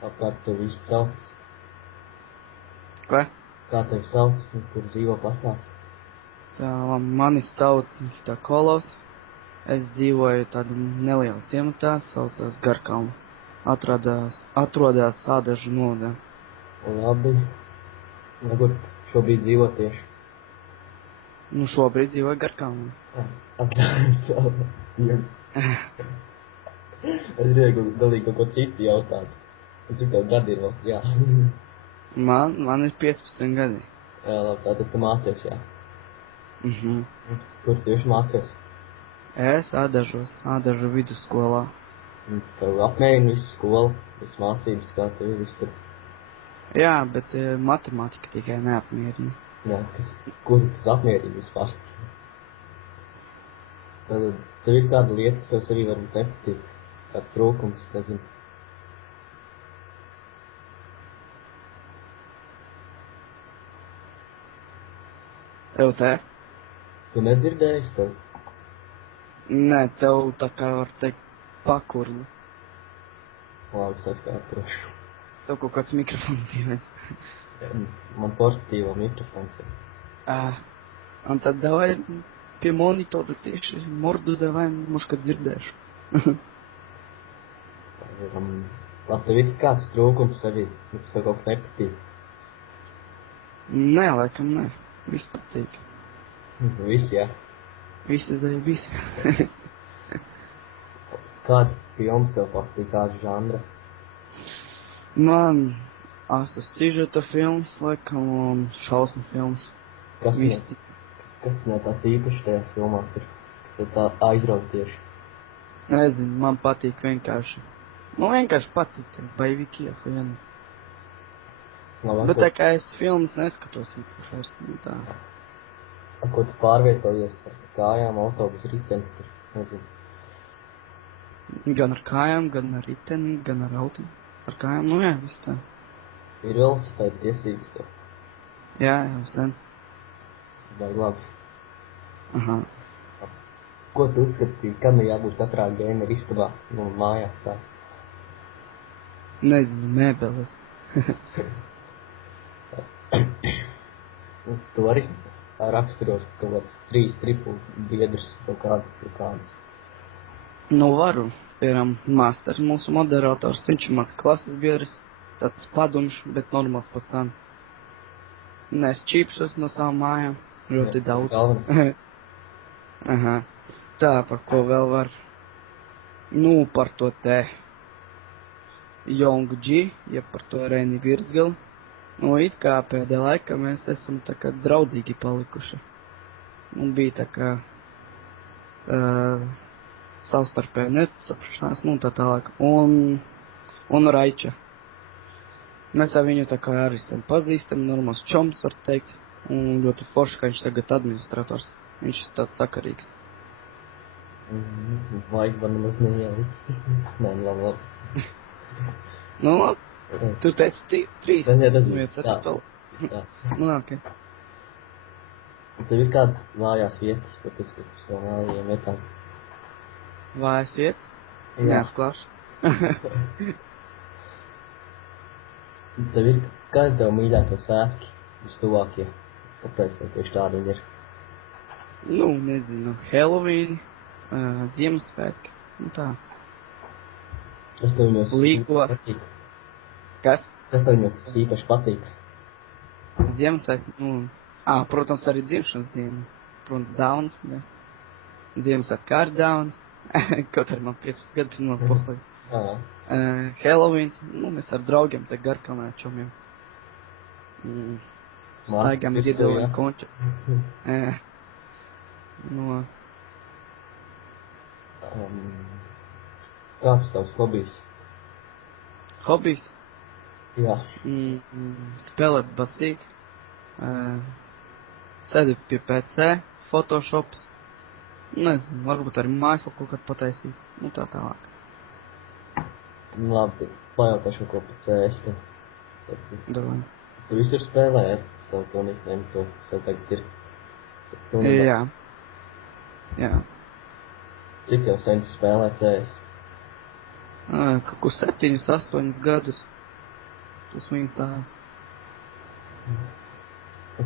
Kā tev viss sauc? Ko? Kā tev sauc, kur dzīvo pastāst? Tā mani sauc Nikita Kolos. Es dzīvoju tādā nelielā ciematā, saucās Garkalna. Atrodas Sādažu novadā. Labi. Kur šobrīd dzīvo tieši? Nu, šobrīd dzīvoju Garkalnā. Atklājums vēl. Es gribēju galīgi kaut ko citu jautāt. Cik tev gadi ir vēl? Jā. Man ir 15 gadi. Jā, labi, tātad tu mācies, jā. Kur tieši mācies? Es Ādažu vidusskolā. Tev apmierina visu skolu, visu mācības, kā tev viss tur? Jā, bet matemātika tikai neapmierina. Jā, kur tas apmierina vispār? Tātad tev ir kāda lieta, kas tev sevī varbūt nepatīk, kāds trūkums, nezinu. Tev te? Tu nedzirdēji tev? Nē, tev tā kā var teikt pakurli. Labi, es atkārtošu. Tev kaut kāds mikrofons dīvains. Man portatīvo mikrofons ir. Un tad davai pie monitora tieši mordu davai, может, dzirdēšu. Labi, tev ir kāds trūkums sevī, kas tev kaut kas nepatīk? Nē, laikam nē. Viss patīk. Viss, jā. Visi zaibīs. Kāds films tev patīk, kāds žanra? Man asas sižeta films, laikam, un šausmu films. Kas no tāds īpaši tajās filmās ir, kas tev tā aizrauj tieši? Nezinu, man patīk vienkārši. Man vienkārši patīk baiviki, ahuieni. Bet tā kā es filmas neskatos īpaši, tā. Ko tu pārvietojies ar kājām, autobusu, riteni, tur, nezinu? Gan ar kājām, gan ar riteni, gan ar auto. Ar kājām, nu jā, viss tā. Ir velosipēda tiesības tev? Jā, jau sen. Vai labi. Aha. Ko tu uzskatīji, kam ir jābūt katrā gamer istabā, nu, mājās tā? Nezinu, mēbeles. Tu vari raksturot kaut kāds 3 tripu biedrus, kaut kādas. Nu, varu. Piemēram, Masters, mūsu moderators, viņš ir mans klases biedrs, tāds padomš, bet normāls pacans. Nes čipsus no savām mājām, ļoti daudz. Aha. Tā, par ko vēl var? Nu, par to te Yongji, ja par to Reini Virsgalu. Nu, it kā pēdējā laikā mēs esam tā kā draudzīgi palikuši. Un bija tā kā savstarpēji nesaprašanās, nu tā tālāk. Un Raiča. Mēs ar viņu tā kā arī sen pazīstam, normāls čoms, var teikt. Un ļoti forši, ka viņš tagad administrators. Viņš ir tāds sakarīgs. Vajag man nemaz neielikt. Nē, labi. Nu, labi. Tu teici 3. Tas ir tā. Nu, ok. Tev ir kādas vājās vietas, ko tas ir uz savām vājajiem vietām? Vājas vietas? Jā. Neatklāšu. Tev ir, kādi tev mīļākie svētki, vistuvākie? Kāpēc tev tieši tādi viņi ir? Nu, nezinu, Halloween, Ziemassvētki, nu tā. Kas tev viņos patīk? Kas? Kas tev viņos īpaši patīk? Ziemassvētki, nu, protams, arī dzimšanas diena. Protams, dāvans, ne? Ziemassvētki arī dāvans. Kaut arī man 15 gadu pirmā pohoja. Halloween, nu, mēs ar draugiem te Garkalnā čomiem. Staigām ģidoli konču. Nu. Kāds tavs hobijs? Hobijs? Jā. Spēlēt basīt. Sēdēt pie PC, Photoshops. Nezinu, varbūt arī mājaslapu kaut kad pataisīt. Nu tā tālāk. Labi, pajautāšu ko par CS. Davai. Tu visur spēlēji ar savu to nickname, to sev tagad ir? Jā. Jā. Cik jau sen spēlē CS? Kaut ko 7, 8 gadus. Tas viņu sāja.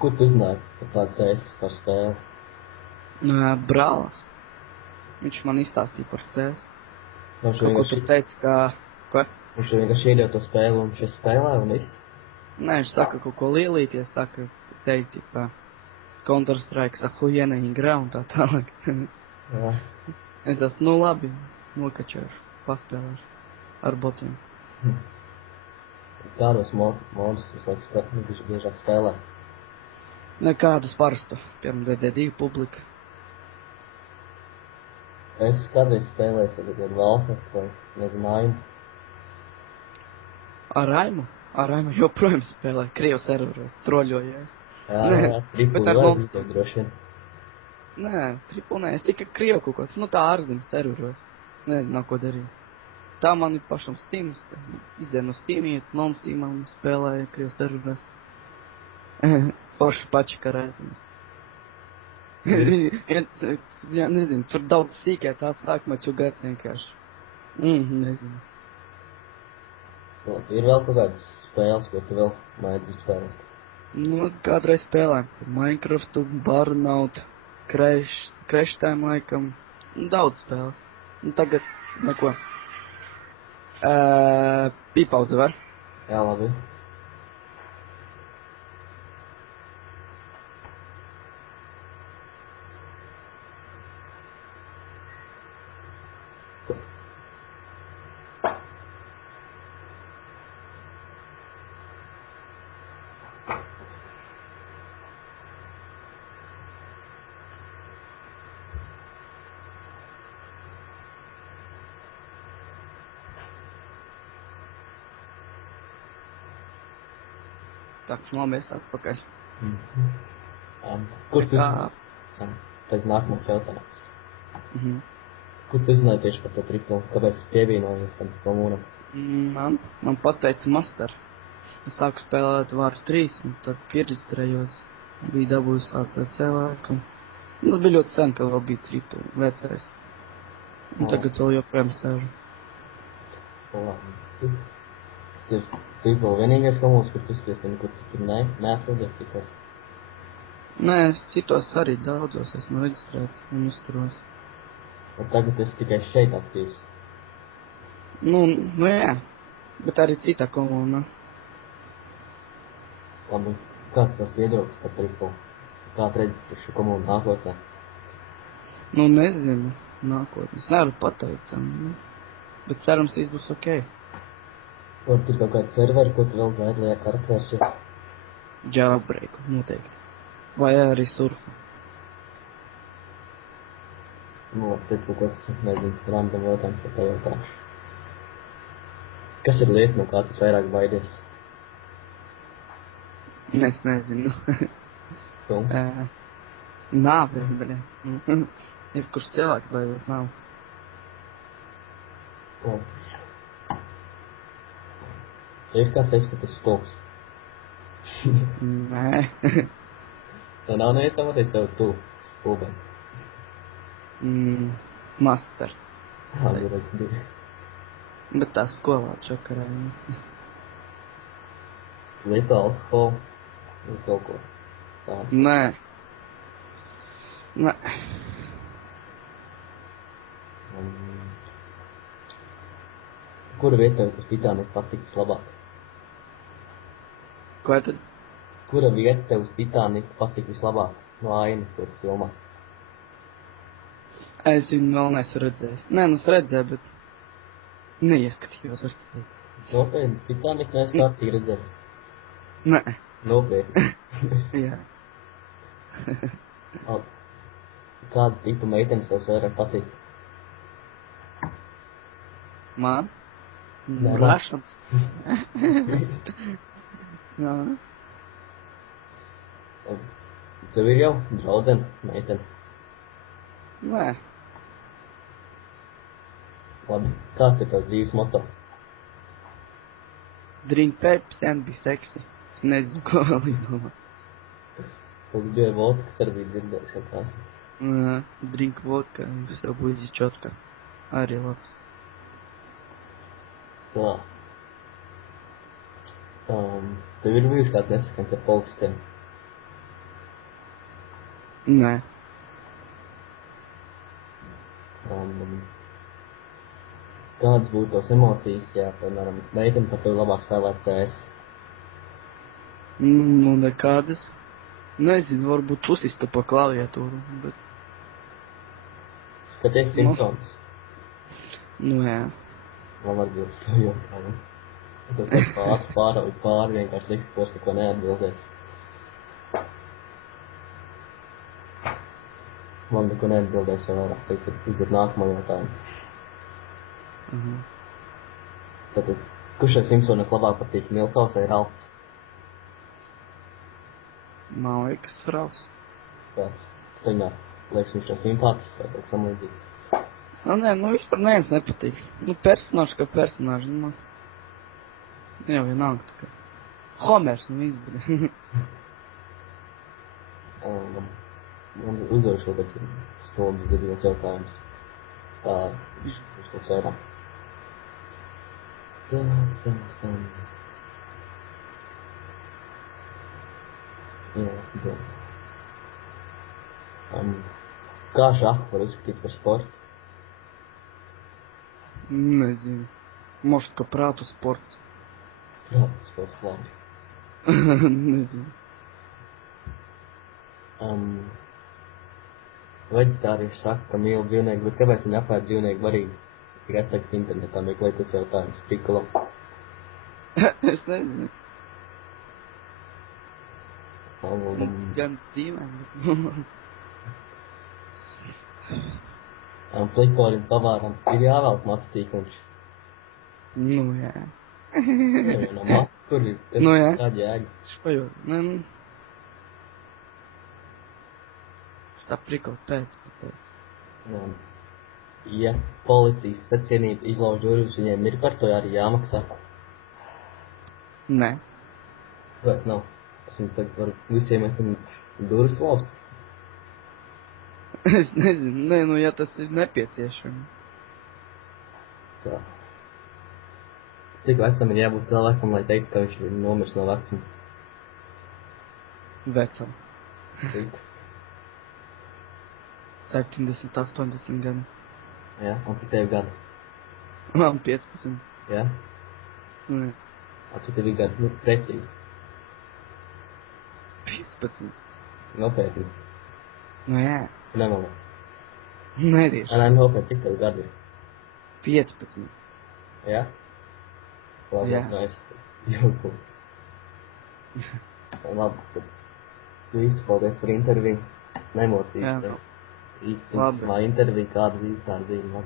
Kur tu uzzināji par tādu CS par spēli? Brālis. Viņš man izstāstīja par CS. Viņš Kaut ko tur teica, ka... Ko? Viņš vienkārši iedod to spēli un viņš spēlē un viss? Nē, viņš saka kaut ko lielīties, saka, teica, ka Counter-Strike ahujena igra un tā tālāk. Jā. Es esmu, nu labi, nokačēšu, paspēlēšu ar botiem. Kādos modus viņš biežāk spēlē? Nekādus parastu, piemēram, DD2 publika. Es kādreiz spēlēju ar Valfetu vai, nezinu, Aimu. Ar Aimu? Ar Aimu joprojām spēlē, Krievu serveros, troļojies. Jā, bet ar tripuli vēl droši vien. Nē, tripuli nē, es tikai Krievu kaut kāds, nu tā ārzem serveros. Nezinu, nav ko darīt. Tā man ir pašam Steams, izdien no Steamiet, non-Steamā un spēlēja Krievu serveros. Forši pači karētumus. Jā, nezinu, tur daudz sīkē tā sākumā čugāts vienkārši. Nezinu. Ir vēl kaut kādas spēles, ko tu vēl mēģi spēlēt? Nu, es kādreiz spēlēju Minecraftu, Burnout, Crash Time laikam. Daudz spēles. Un tagad neko. Pīpauze, var? Jā, labi. Tā, labi, es atpakaļ. Kur tu uzzināji? Tad nākamais jautājums. Kur tu uzzināji tieši par to triplu? Kāpēc pievienojies tam komunam? Man pateica master. Es sāku spēlēt Vāru 3, un tad pierģistrējos. Bija dabūjis ACC laikam. Tas bija ļoti sen, ka vēl bija triplu vecais. Un tagad vēl joprojām sēžu. Tas ir triplu vienīgais komuns, kur tu skriestini, kur tu tur neatrodies citos? Nē, es citos arī daudzos esmu reģistrēts un uzturos. Un tagad esi tikai šeit aktīvs? Nu jā, bet arī citā komunā. Labi, kāds tas viedoklis par triplu? Kā reģistrē šo komunu nākotnē? Nu, nezinu, nākotnē. Es nevaru pateikt tam, bet cerams, viss būs ok. Varbūt ir kaut kādi serveri, ko tu vēl gaidi, lai atvērsties? Jailbreaku, noteikti. Vai arī surfu. Nu, tad kaut kas, nezinu, random jautājums par tev jautāšu. Kas ir lieta, no kā tu vairāk baidies? Es nezinu. Films? Nāves, bļa. Kurš cilvēks baidos nav. Ir kāds teiks, ka tas stulbs? Nē. Tā nav neiet tam atteic jau tu, stulbais. Master. Redz, divi. Bet tā skolā čakarā. Lietu alkoholu, vai kaut ko tādu. Nē. Kura vieta tev uz Titanic patika vislabāk? Ko tad? Kura vieta tev uz Titanic patika vislabāk no ainas, kur filmā? Es viņu vēl neesmu redzējis. Nē, nu es redzēju, bet neieskatījos ar tevi. Nopietni, Titanic neesmu kārtīgi redzējis. Nē. Nopietni. Jā. Kāda tipa meitenes tev vairāk patīk? Man? Nē, Rašans. Jā. Tev ir jau draudene, meitene. Nē. Labi, kāds ir tavs dzīves moto? Drink Pepsi and be sexy. Nezinu, ko vēl izdomāt. Tas bija vodka, kas arī bija dzirdējis jau tās. Drink vodka, все будет четко. Arī labs. Tā. Tev ir bijuši kāds nesaskans ar policistiem? Nē. Kādas būtu tās emocijas, ja, piemēram, meitene par tevi labāk spēlēt CS? Nu, nekādas. Nezinu, varbūt uzsistu pa klaviatūru, bet... Skaties Simpsons? Nu, jā. Man varbūt to jautājumu. Tu tad pāri, vienkārši liks, ka neko neatbildēs. Man neko neatbildēs, jau vairāk teikt, uzdot nākamo jautājumu. Tātad, kurš ar Simpsonas labāk patīk, Milkaus vai Ralfs? Man liekas, Ralfs. Kāds? Tomēr, liekas, viņš ir simpātisks vai kaut samlīdzīgs? Nē, vispār neviens nepatīk. Personāžs kā personāžs, man jau vienalga tā kā. Homers, izbēr. Man uzdošu kaut kādu stundu gadījums jautājums. Tā, viņš kaut vairāk. Jā, kā šahu var uzskatīt par sportu? Nezinu. Может, ka prātu sports. Prātu sports, labi. Nezinu. Veģetārieši saka, ka mīl dzīvnieku, bet kāpēc viņi apēd dzīvnieku barību? Tikai es teiktu internetā meklēt tas jautājums. Pikula. Es nezinu. Gan dzīvēm. Plikorim pavāram ir jāvelk matu tīkliņš. Nu, jā. No matu, kur ir? Nu, jā. Kāda jēga? Špajot. Tā prikla pēc. Ja policijas specienība izlauž durvis, viņiem ir par to arī jāmaksā? Nē. Kāpēc nav? Es viņu tagad varu visiem durvis lauzt. Es nezinu. Nē, ja tas ir nepieciešami. Tā. Cik vecam ir jābūt cilvēkam, lai teikt, ka viņš ir nomirs no vecuma? Vecam. Cik? 70, 80 gadi. Jā, un cik tev gadi? Man 15. Jā? Nē. Un cik tev ir gadi? Precīzi. 15. Nopietni. Nu jā. Nemalā. Nerieši. Nē, nopietni, cik tev gadi ir? 15. Jā? Labi, Jā. es jūtos. Labi, tad visu, paldies par interviju. Nemocības. Jā. Īstenībā intervija kāda bija.